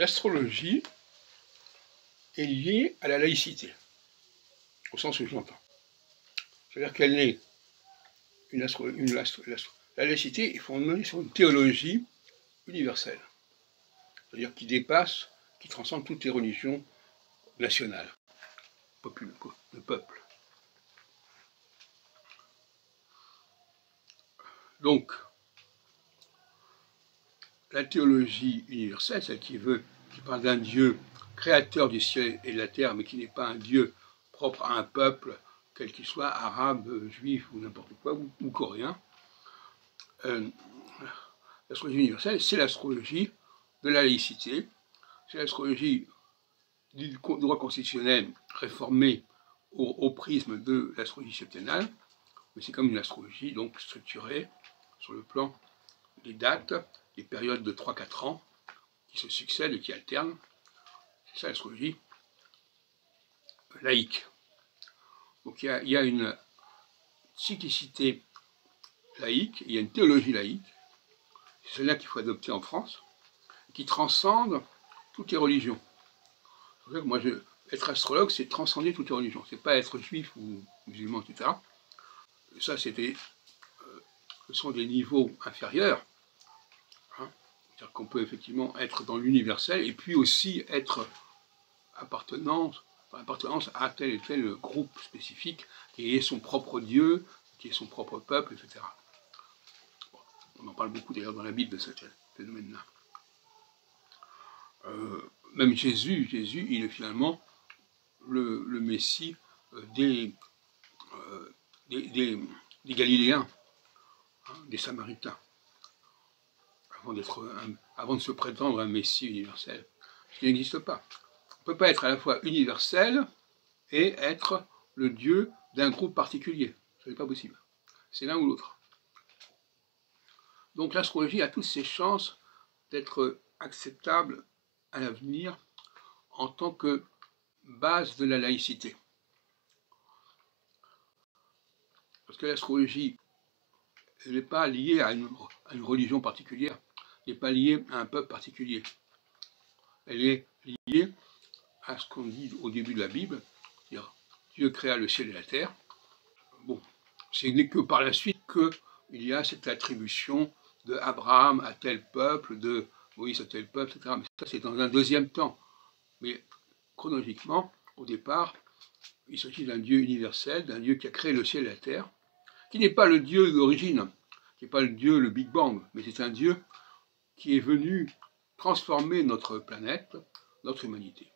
L'astrologie est liée à la laïcité, au sens où je l'entends. C'est-à-dire qu'elle est la laïcité est fondée sur une théologie universelle, c'est-à-dire qui dépasse, qui transcende toutes les religions nationales, de peuple. Donc, la théologie universelle, celle qui parle d'un Dieu créateur du ciel et de la terre, mais qui n'est pas un Dieu propre à un peuple, quel qu'il soit, arabe, juif ou n'importe quoi, ou coréen. L'astrologie universelle, c'est l'astrologie de la laïcité, c'est l'astrologie du droit constitutionnel réformé au prisme de l'astrologie septennale, mais c'est comme une astrologie donc structurée sur le plan des dates, des périodes de 3-4 ans qui se succèdent et qui alternent. C'est ça l'astrologie laïque. Donc il y a une cyclicité laïque, il y a une théologie laïque, c'est celle-là qu'il faut adopter en France, qui transcende toutes les religions. Moi, être astrologue, c'est transcender toutes les religions. C'est pas être juif ou musulman, etc. Ça, ce sont des niveaux inférieurs. Hein. C'est-à-dire qu'on peut effectivement être dans l'universel et puis aussi être appartenance à tel et tel groupe spécifique qui est son propre Dieu, qui est son propre peuple, etc. Bon, on en parle beaucoup d'ailleurs dans la Bible de ce phénomène-là. Même Jésus, il est finalement le Messie des Galiléens, hein, des Samaritains, avant de se prétendre un Messie universel, ce qui n'existe pas. On ne peut pas être à la fois universel et être le Dieu d'un groupe particulier. Ce n'est pas possible. C'est l'un ou l'autre. Donc l'astrologie a toutes ses chances d'être acceptable à l'avenir en tant que base de la laïcité. Parce que l'astrologie n'est pas liée à une religion particulière, n'est pas liée à un peuple particulier. Elle est liée à ce qu'on dit au début de la Bible, c'est-à-dire Dieu créa le ciel et la terre. Bon, ce n'est que par la suite qu'il y a cette attribution de Abraham à tel peuple, de Moïse à tel peuple, etc. Mais ça, c'est dans un deuxième temps. Mais chronologiquement, au départ, il s'agit d'un Dieu universel, d'un Dieu qui a créé le ciel et la terre, qui n'est pas le Dieu d'origine, qui n'est pas le Dieu, le Big Bang, mais c'est un Dieu qui est venu transformer notre planète, notre humanité.